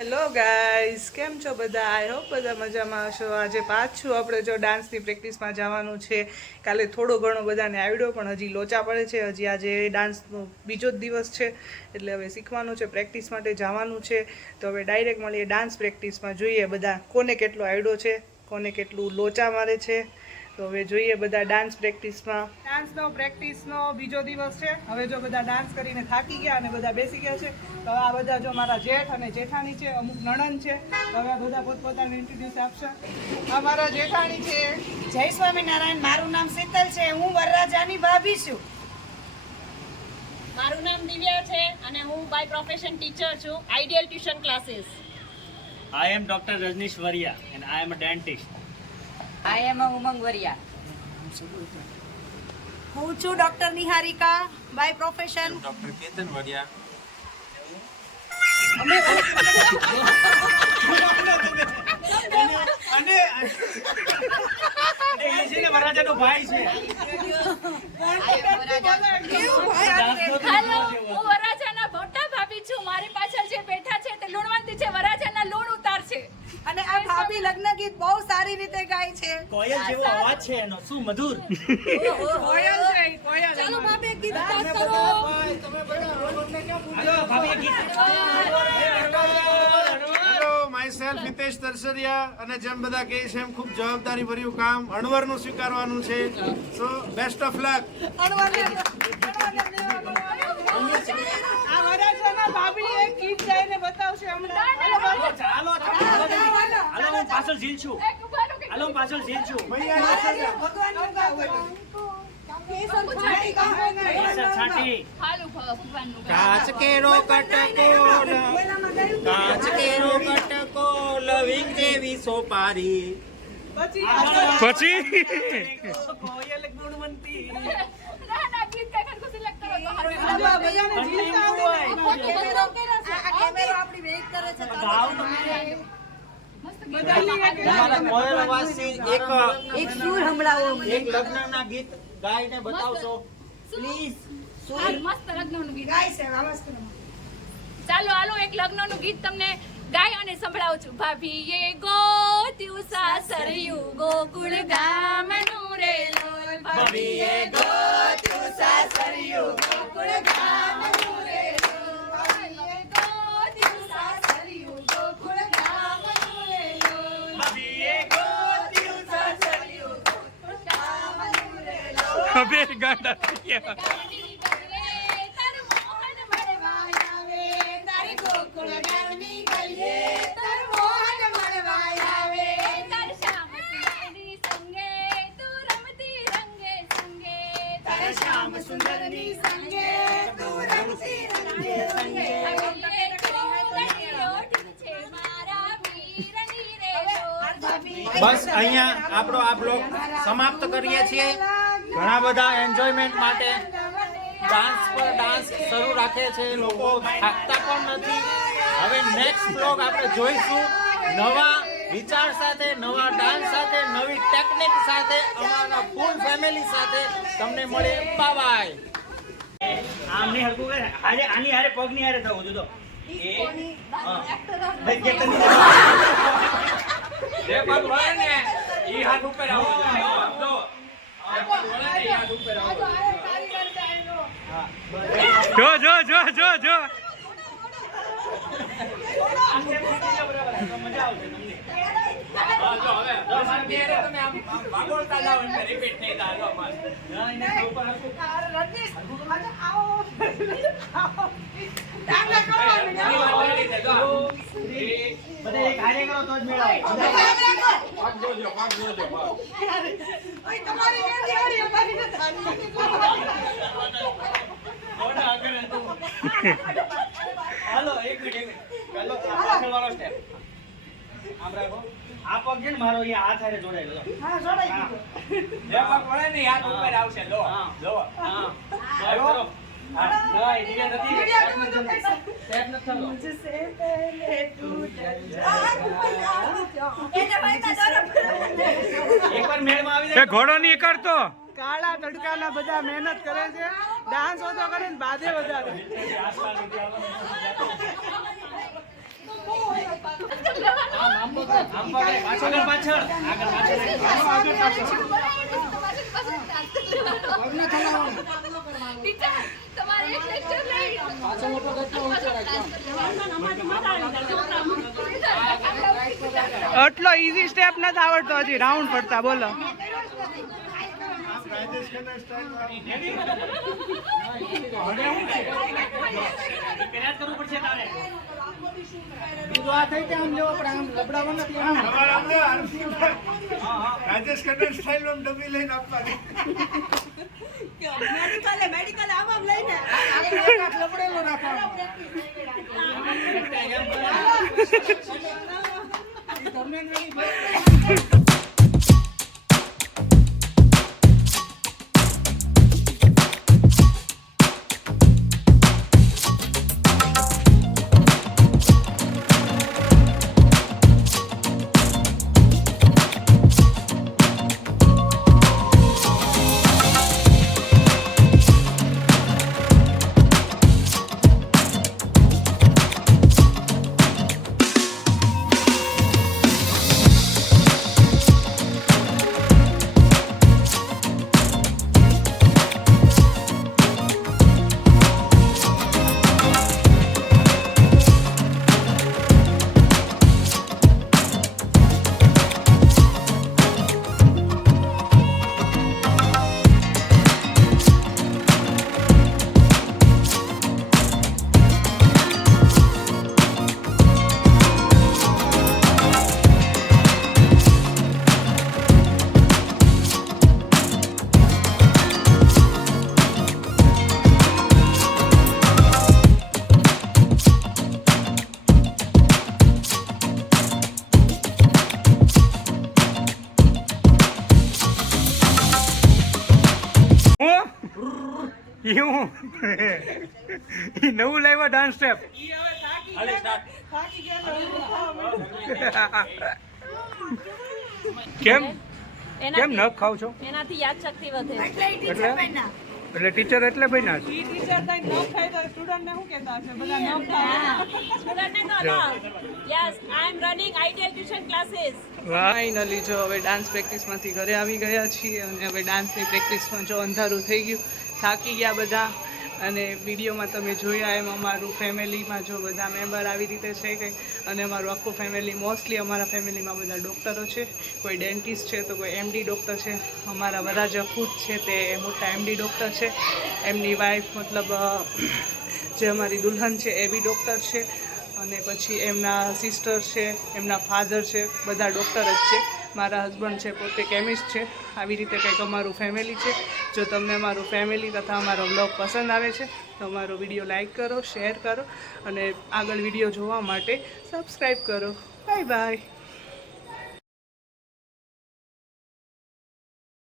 Hello guys, કેમ છો બધા? આઈ હોપ બધા મજામાં હશો. આજે પાછું આપણે જો ડાન્સની પ્રેક્ટિસમાં જવાનું છે. કાલે થોડો ઘણો બધાને આવડ્યો, પણ હજી લોચા પડે છે. હજી આજે ડાન્સનો બીજો જ દિવસ છે, એટલે હવે શીખવાનું છે, પ્રેક્ટિસ માટે જવાનું છે. તો હવે ડાયરેક્ટ મળીએ ડાન્સ પ્રેક્ટિસમાં, જોઈએ બધા કોને કેટલો આવડ્યો છે, કોને કેટલું લોચા મારે છે. તો હવે જોઈએ બધા ડાન્સ પ્રેક્ટિસમાં. પ્રેક્ટિસનો બીજો દિવસ છે. હવે જો બધા ડાન્સ કરીને થાકી ગયા અને બધા બેસી ગયા છે. તો આ બધા જો મારા જેઠ અને જેઠાણી છે, અમુક નણંદ છે. તો હવે બધા પોતપોતાને ઇન્ટ્રોડ્યુસ આપશે. આ મારા જેઠાણી છે. જય સ્વામિનારાયણ. મારું નામ શીતલ છે. હું વરરાજાની ભાભી છું. મારું નામ દિવ્યા છે અને હું બાય પ્રોફેશન ટીચર છું, ideal tuition classes. I am Dr. Rajnish Varia and I am a dentist. I am Umang Variya. હું છું doctor Niharika, by profession. Doctor Ketan Variya. વરરાજાનો ભાઈ છે. હેલો, હું વરરાજાના મોટા ભાભી છું. મારી પાછળ જે બેઠા છે તે લુણવંતી છે, વરરાજાના લુણ ઉતાર છે. અને આ ભાભી લગ્ન ગીત બહુ સારી રીતે ગાય છે. કોયલ જેવો અવાજ છે એનો, શું મધુર. કોયલ છે, કોયલ. ચાલો ભાભી એક ગીત સ્ટાર્ટ કરો. હાલો ભાભી એક ગીત. Hello, myself Hitesh Tarsariya. અને જેમ બધા કહે છે એમ ખૂબ જવાબદારી ભર્યું કામ અણવરનું સ્વીકારવાનું છે. સો બેસ્ટ ઓફ લક. આ વરરાજાના ભાભી એક ગીત ગાઈને બતાવશે હમણાં. હાલો હું પાછળ ઝીલ છું. એક ઉભા રહો કે હાલો હું પાછળ ઝીલ છું. છાંટી. હાલો ભગવાનનું ગામ. કાચ કેરો કટકો લવિંગ જેવી સોપારી. પછી કોયલ ગુણવંતી. ના ના ગીત ગાઈને ખુશી લાગતી હોય તો હારું. બધાને જીવતા આવડે ને. કેમેરો આપણી વેઇટ કરે છે. ગાઓ તમે. મસ્ત ગીત તમારા કોયલ અવાજથી એક સૂર સંભળાવો મને. એક લગ્નના ગીત ગાઈને બતાવશો પ્લીઝ. હારું, મસ્ત લગ્નનું ગીત. ગાય છે આવાજ કરો. ચાલો હાલો એક લગ્નનું ગીત તમને ગાય અને સંભળાવું છું. ભાભીએ ગોત્યું સાસરિયું ગોકુળ ગામનું રે લોલ. ભાભીએ ગોત્યું સાસરિયું ગોકુળ ગામનું રે લોલ. ભાભીએ ગોત્યું સાસરિયું ગોકુળ ગામનું રે લોલ. ભાભીએ ગોત્યું સાસરિયું ગોકુળ ગામનું રે લોલ. હવે ગાંડા થઈ ગયા. ગામની ગલીએ તારું મોહન મળવા આવે, તારી ગોકુળ ગામની ગલીએ તારું મોહન મળવા આવે. તાર શ્યામ સુંદરની સંગે તું રમતી રંગે સંગે. તાર શ્યામ સુંદરની સંગે તું રમતી રંગે સંગે. ભાભીએ ચોળની ઓઢી છે મારા વીરની રે ડોર. ભાભીએ બસ અહીંયા આપણો આ બ્લોગ સમાપ્ત કરીએ છીએ. ઘણા બધા એન્જોયમેન્ટ માટે ડાન્સ પર ડાન્સ શરૂ રાખે છે, લોકો થાકતા પણ નથી. હવે નેક્સ્ટ બ્લોગ આપણે જોઈશું નવા વિચાર સાથે, નવા ડાન્સ સાથે, નવી ટેકનિક સાથે, અમારા ફૂલ ફેમિલી સાથે તમને મળે. બાય. આમની હરકું કરે હારે, આની હારે પગની હારે થવું જો તો એ ભાઈ કે તને જે પગ વળે ને ઈ હાથ ઉપર આવો જો જો હાલો એક મિનિટ પેલો પાછળ વાળો સ્ટેપ આમ રાખો. આ પગ છે ને મારો અહીંયા હાથ હારે જોડાયેલો. હા જોડાઈ ગયો. જે પગ વળે ને હાથ ઉપર આવશે. લો લો હા આવ્યો. હા નહીં દિવ્યા નથી સ્ટેપ નથી થતો. એકવાર મેળમાં આવી જાય ઘોડો નહીં કરતો. કાળા તડકાના બધા મહેનત કરે છે, ડાન્સ ઓછો કરે ને બાદે વધારે. તમારે એક લેક્ચર લઈ આટલો ઈઝી સ્ટેપ નથી આવડતો હજી રાઉન્ડ પડતા બોલો રાજેશ ખન્ના સ્ટાઇલમાં રાજેશ ખન્ના સ્ટાઇલમાં ડબ્બી લઈને આપવાની મેડિકલ આમ લઈને નવું લાવ્યા ડાન્સ સ્ટેપ કેમ કેમ ન ખાવ છો એનાથી યાદ શક્તિ વધે એટલે એટલે ટીચર એટલે બન્યા છે yes I M running ideal tuition classes finally જો હવે ડાન્સ પ્રેક્ટિસમાંથી ઘરે આવી ગયા છીએ અને હવે ડાન્સની પ્રેક્ટિસમાં જો અંધારું થઈ ગયું થાકી ગયા બધા અને વિડીયોમાં તમે જોયા એમ અમારું ફેમિલીમાં જો બધા મેમ્બર આવી રીતે છે કંઈ અને અમારું આખું ફેમિલી મોસ્ટલી અમારા ફેમિલીમાં બધા ડૉક્ટરો છે કોઈ ડેન્ટિસ્ટ છે તો કોઈ એમડી ડૉક્ટર છે અમારા વરાજા ખુદ છે તે મોટા એમડી ડૉક્ટર છે એમની વાઈફ મતલબ જે અમારી દુલ્હન છે એ બી ડૉક્ટર છે અને પછી એમના સિસ્ટર છે એમના ફાધર છે બધા ડૉક્ટર જ છે મારા હસબન્ડ છે પોતે કેમિસ્ટ છે આવી રીતે કંઈક અમારું ફેમિલી છે જો તમને અમારું ફેમિલી તથા અમારો બ્લોગ પસંદ આવે છે તો અમારો વિડીયો લાઈક કરો શેર કરો અને આગળ વિડીયો જોવા માટે સબસ્ક્રાઈબ કરો બાય બાય